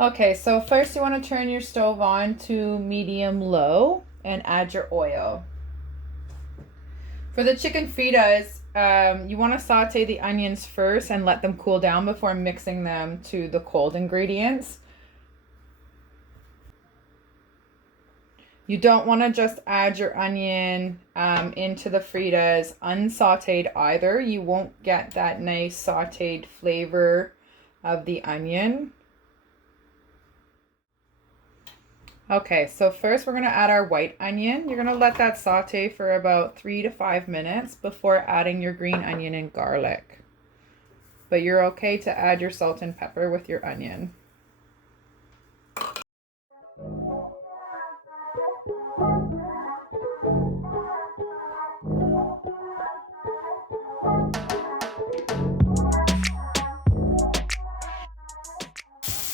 Okay, so first you want to turn your stove on to medium low and add your oil. For the chicken fritas, you want to saute the onions first and let them cool down before mixing them to the cold ingredients. You don't want to just add your onion into the fritas unsauteed either. You won't get that nice sauteed flavor of the onion. Okay, so first we're going to add our white onion. You're going to let that saute for about 3 to 5 minutes before adding your green onion and garlic. But you're okay to add your salt and pepper with your onion.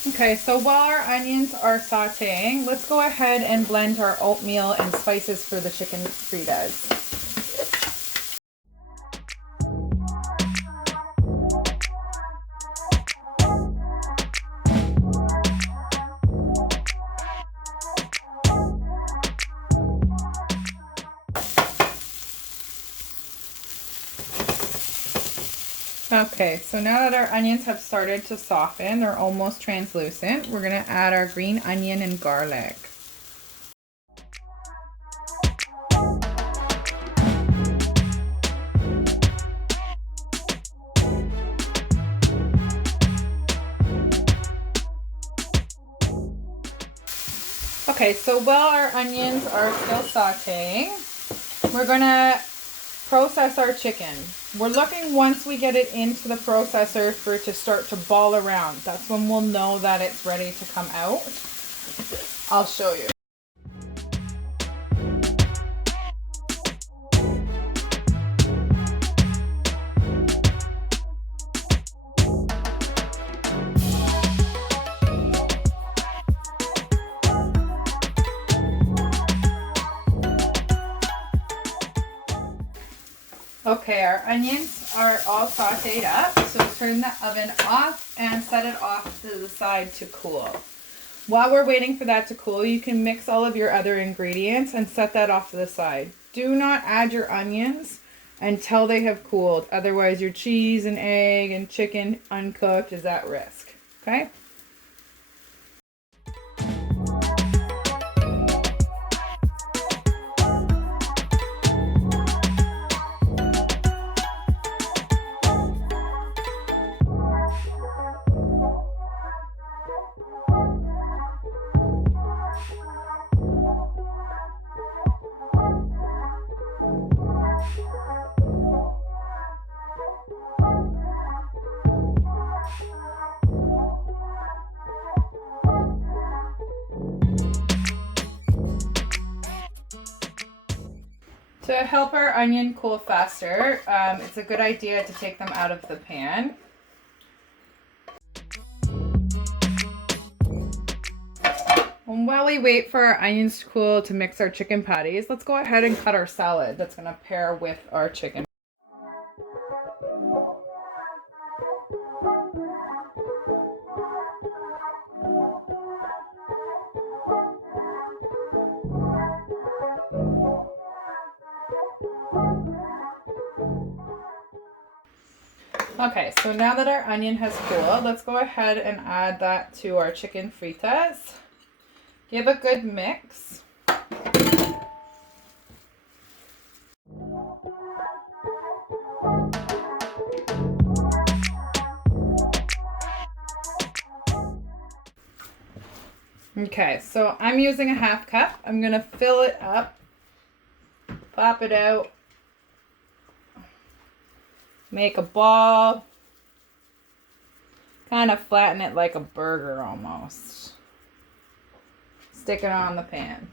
Okay, so while our onions are sauteing, let's go ahead and blend our oatmeal and spices for the chicken fritas. Okay, so now that our onions have started to soften, they're almost translucent, we're going to add our green onion and garlic. Okay, so while our onions are still sauteing, we're going to process our chicken. We're looking once we get it into the processor for it to start to ball around. That's when we'll know that it's ready to come out. I'll show you. Okay, our onions are all sauteed up, so turn the oven off and set it off to the side to cool. While we're waiting for that to cool, you can mix all of your other ingredients and set that off to the side. Do not add your onions until they have cooled, otherwise your cheese and egg and chicken uncooked is at risk, okay? To help our onion cool faster, it's a good idea to take them out of the pan. And while we wait for our onions to cool to mix our chicken patties, let's go ahead and cut our salad that's going to pair with our chicken. Okay, so now that our onion has cooled, let's go ahead and add that to our chicken fritas. Give a good mix. Okay, so I'm using a half cup. I'm going to fill it up, pop it out, make a ball, kind of flatten it like a burger almost. Stick it on the pan.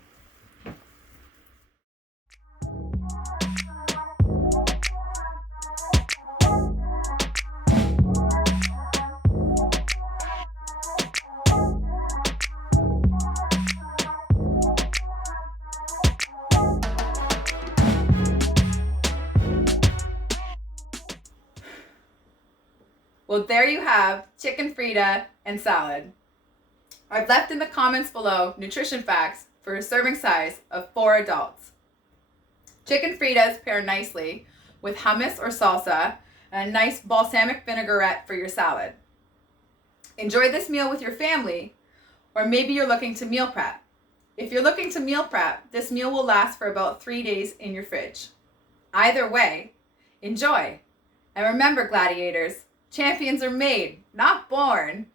Well, there you have chicken frita and salad. I've left in the comments below nutrition facts for a serving size of 4 adults. Chicken fritas pair nicely with hummus or salsa and a nice balsamic vinaigrette for your salad. Enjoy this meal with your family, or maybe you're looking to meal prep. If you're looking to meal prep, this meal will last for about 3 days in your fridge. Either way, enjoy. And remember, gladiators, champions are made, not born.